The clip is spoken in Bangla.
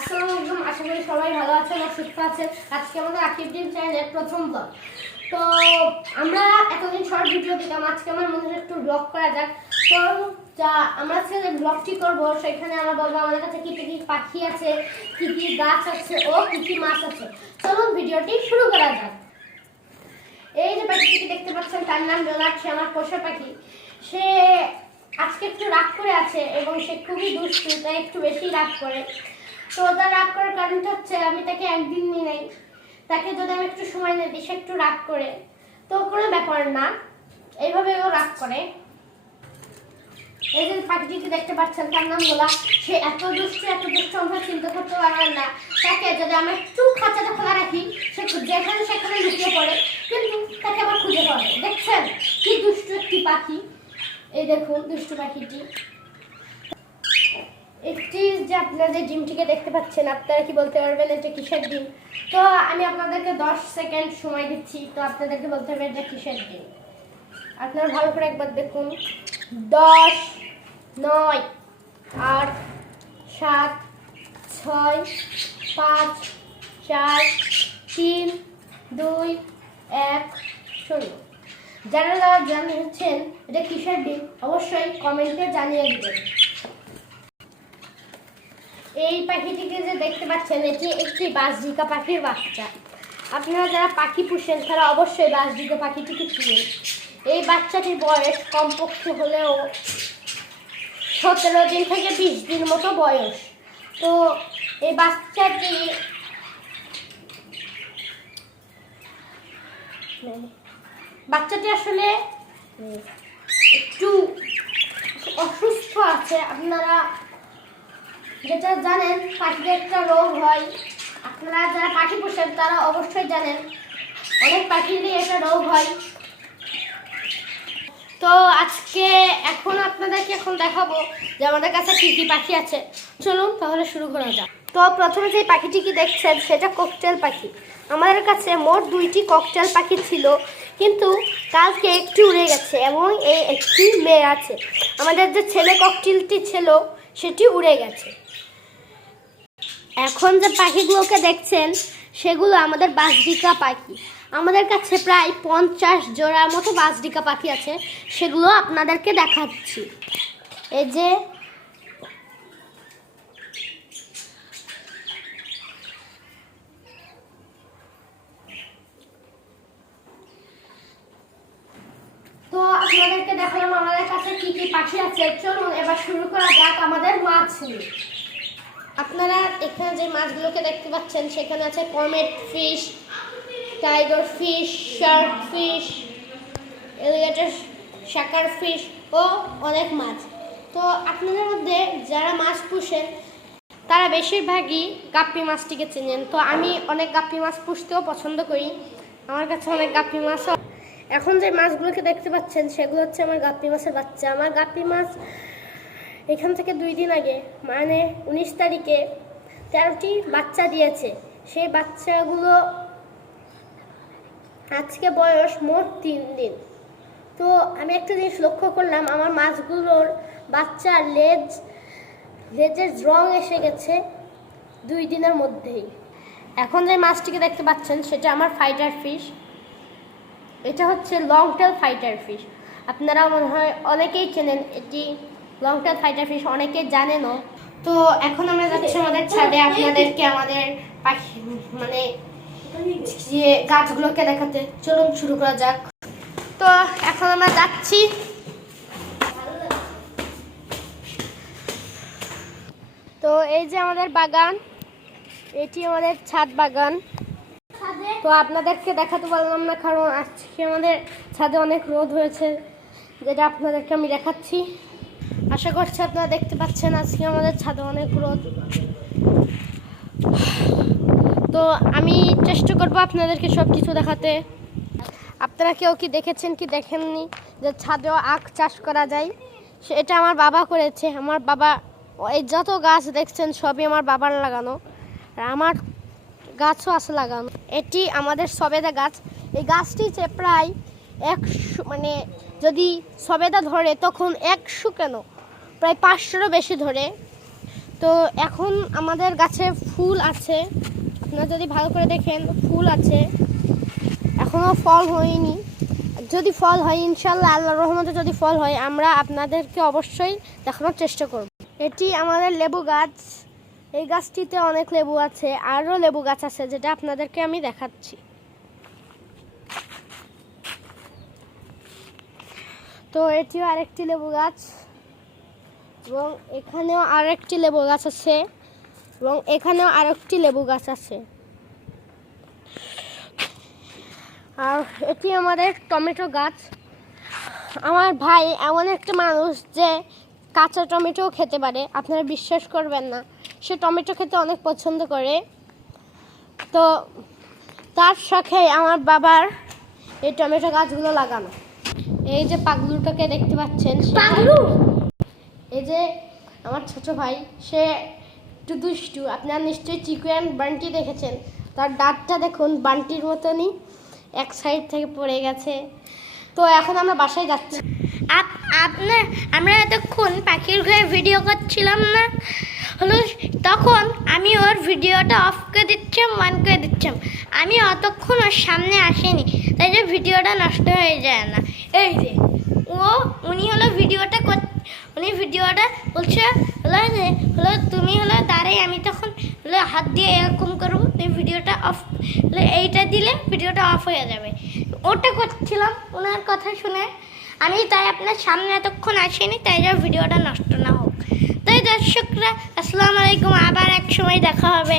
আসসালামু আশা করি সবাই ভালো আছেন আর সুস্থ আছেন। আজকে আমাদের আকিব ডিম চ্যানেলের প্রথম ব্লগ তো আমরা এতদিন শর্ট ভিডিও দিতাম আজকে আমার মনে হয় একটু ব্লগ করা যাক। তো যা আমরা আজকে যে ব্লগটি করব, সেখানে আমরা বলব আমাদের কাছে কি কি পাখি আছে, কি কি গাছ আছে ও কি কি মাছ আছে। চলুন ভিডিওটি শুরু করা যাক। এই যে পাখিটি দেখতে পাচ্ছেন, তার নাম ডোনাট সে আমার পোষা পাখি। সে আজকে একটু রাগ করে আছে এবং সে খুবই দুষ্টু, তাই একটু বেশি রাগ করে। তো রাগ করার কারণটা হচ্ছে আমি তাকে একদিন নিয়ে নেই তাকে যদি আমি একটু সময় নিয়ে দিই সে একটু রাগ করে, তো কোনো ব্যাপার না। এইভাবে ও রাগ করে। এই যে পাখিটিকে দেখতে পাচ্ছেন? তার নাম গোলা। সে এত দুষ্ট এত দুষ্ট, আমরা চিন্তা করতে পারবেন না। তাকে যদি আমরা একটু খাঁচাটা খোলা রাখি, সে যেখানে সেখানে লুকিয়ে পড়ে, কিন্তু তাকে আবার খুঁজে পাবে দেখছেন কি দুষ্টু একটি পাখি? এই দেখুন দুষ্টু পাখিটি। একটি যে আপনাদের ডিমটিকে দেখতে পাচ্ছেন, আপনারা কি বলতে পারবেন এটা কিসের ডিম তো আমি আপনাদেরকে দশ সেকেন্ড সময় দিচ্ছি, তো আপনাদেরকে বলতে হবে এটা কিসের ডিম আপনারা ভালো করে একবার দেখুন। দশ, নয়, আট, সাত, ছয়, পাঁচ, চার, তিন, দুই, এক, শূন্য। যারা যারা জানিয়েছেন এটা কিসের ডিম অবশ্যই কমেন্টে জানিয়ে দিবেন। এই পাখিটিকে যে দেখতে পাচ্ছেন, এটি একটি বাসডিকা পাখির বাচ্চা। আপনারা যারা পাখি পুষেন, তারা অবশ্যই বাসডিকা পাখিটিকে চিনেন। এই বাচ্চাটির বয়স কমপক্ষে হলেও সতেরো দিন থেকে বিশ দিন মতো বয়স। তো এই বাচ্চাটি বাচ্চাটি আসলে একটু অসুস্থ আছে। আপনারা যেটা জানেন, পাখিদের একটা রোগ হয়। আপনারা যারা পাখি পোষেন, তারা অবশ্যই জানেন, অনেক পাখিরই এটা রোগ হয়। তো আজকে এখন আপনাদেরকে এখন দেখাবো যে আমাদের কাছে কী কী পাখি আছে। চলুন তাহলে শুরু করা যাক। তো প্রথমে যে পাখিটি কি দেখছেন, সেটা ককটেল পাখি। আমাদের কাছে মোট দুইটি ককটেল পাখি ছিল, কিন্তু কালকে একটি উড়ে গেছে এবং এই একটি মেয়ে আছে। আমাদের যে ছেলে ককটেলটি ছিল, সেটি উড়ে গেছে। এখন যে পাখিগুলোকে দেখছেন, সেগুলো আমাদের বাসডিকা পাখি। আমাদের কাছে প্রায় পঞ্চাশ জোড়ার মতো বাসডিকা পাখি আছে, সেগুলো আপনাদেরকে দেখাচ্ছি। এই যে, তো আপনাদেরকে দেখালাম আমাদের কাছে কি কি পাখি আছে। চলুন এবার শুরু করা যাক আমাদের মাছ নিয়ে। আপনারা এখানে যে মাছগুলোকে দেখতে পাচ্ছেন, সেখানে আছে comet fish, tiger fish, shark fish, alligator sucker fish ও অনেক মাছ। তো আপনাদের মধ্যে যারা মাছ পুষেন, তারা বেশিরভাগই গাপ্পি মাছটিকে চেনেন। তো আমি অনেক গাপ্পি মাছ পুষতেও পছন্দ করি। আমার কাছে অনেক গাপ্পি মাছ এখন যে মাছগুলোকে দেখতে পাচ্ছেন, সেগুলো হচ্ছে আমার গাপ্পি মাছের বাচ্চা। আমার গাপ্পি মাছ এখান থেকে দুই দিন আগে মানে উনিশ তারিখে তেরোটি বাচ্চা দিয়েছে। সেই বাচ্চাগুলো আজকে বয়স মোট তিন দিন। তো আমি একটা জিনিস লক্ষ্য করলাম, আমার মাছগুলোর বাচ্চার লেজ, লেজের রং এসে গেছে দুই দিনের মধ্যেই। এখন যে মাছটিকে দেখতে পাচ্ছেন, সেটা আমার ফাইটার ফিশ এটা হচ্ছে লং টেল ফাইটার ফিশ আপনারা মনে হয় অনেকেই চেনেন এটি লং টেল ফাইটার ফিশ অনেকেই জানেনও। তো এখন আমরা যাচ্ছি আমাদের ছাদে। আপনাদেরকে আমাদের পাখি মানে যে গাছগুলোকে দেখাতে। চলুন শুরু করা যাক। তো এখন আমরা যাচ্ছি। তো এই যে আমাদের বাগান। এটি আমাদের ছাদ বাগান। তো আপনাদেরকে দেখাতে পারলাম না কারণ আজকে আমাদের ছাদে অনেক রোদ হয়েছে যেটা আপনাদেরকে আমি দেখাচ্ছি। আশা করছি আপনারা দেখতে পাচ্ছেন আজকে আমাদের ছাদে অনেক রোদ। তো আমি চেষ্টা করব আপনাদেরকে সব কিছু দেখাতে। আপনারা কেউ কি দেখেছেন কি দেখেননি যে ছাদেও আখ চাষ করা যায়? সেটা আমার বাবা করেছে। আমার বাবা এই যত গাছ দেখছেন সবই আমার বাবার লাগানো। আর আমার গাছও আছে লাগানো। এটি আমাদের সবেদা গাছ। এই গাছটি যে প্রায় একশো মানে যদি সবেদা ধরে তখন একশো কেন? প্রায় পাঁচশোরও বেশি ধরে। তো এখন আমাদের গাছে ফুল আছে। আপনারা যদি ভালো করে দেখেন, ফুল আছে। এখনও ফল হয়নি। যদি ফল হয় ইনশাল্লাহ আল্লাহ রহমতে যদি ফল হয়, আমরা আপনাদেরকে অবশ্যই দেখানোর চেষ্টা করব। এটি আমাদের লেবু গাছ। এই গাছটিতে অনেক লেবু আছে, আরও লেবু গাছ আছে, যেটা আপনাদেরকে আমি দেখাচ্ছি। তো এটিও আরেকটি লেবু গাছ। এবং এখানেও আরেকটি লেবু গাছ আছে এবং এখানেও আরেকটি লেবু গাছ আছে। আর এটি আমাদের টমেটো গাছ। আমার ভাই এমন একটা মানুষ যে কাঁচা টমেটোও খেতে পারে, আপনারা বিশ্বাস করবেন না। সে টমেটো খেতে অনেক পছন্দ করে। তো তার শখে আমার বাবার এই টমেটো গাছগুলো লাগানো। এই যে পাগলুটাকে দেখতে পাচ্ছেন পাগলু? আমার ছোট ভাই, সে একটু দুষ্টু। আপনারা নিশ্চয়ই চিকু অ্যান্ড বান্টি দেখেছেন। তার দাঁতটা দেখুন বান্টির মতনই এক সাইড থেকে পড়ে গেছে। তো এখন আমরা বাসায় যাচ্ছি। আপ আপনার আমরা এতক্ষণ পাখির ঘরে ভিডিও করছিলাম না। হলো, তখন আমি ওর ভিডিওটা অফ করে দিচ্ছিলাম অন করে দিচ্ছিলাম আমি অতক্ষণ ওর সামনে আসেনি, তাই যে ভিডিওটা নষ্ট হয়ে যায় না। এই যে ও উনি হলো ভিডিওটা কর ভিডিওটা বলছে, হলো হলো তুমি হলো দাঁড়াই আমি তখন হলো হাত দিয়ে এরকম করব ভিডিওটা অফ এইটা দিলে ভিডিওটা অফ হয়ে যাবে। ওটা করছিলাম, ওনার কথা শুনে। আমি তাই আপনার সামনে এতক্ষণ আসিনি, তাই যেন ভিডিওটা নষ্ট না হোক। তাই দর্শকরা, আসসালামু আলাইকুম, আবার এক সময় দেখা হবে।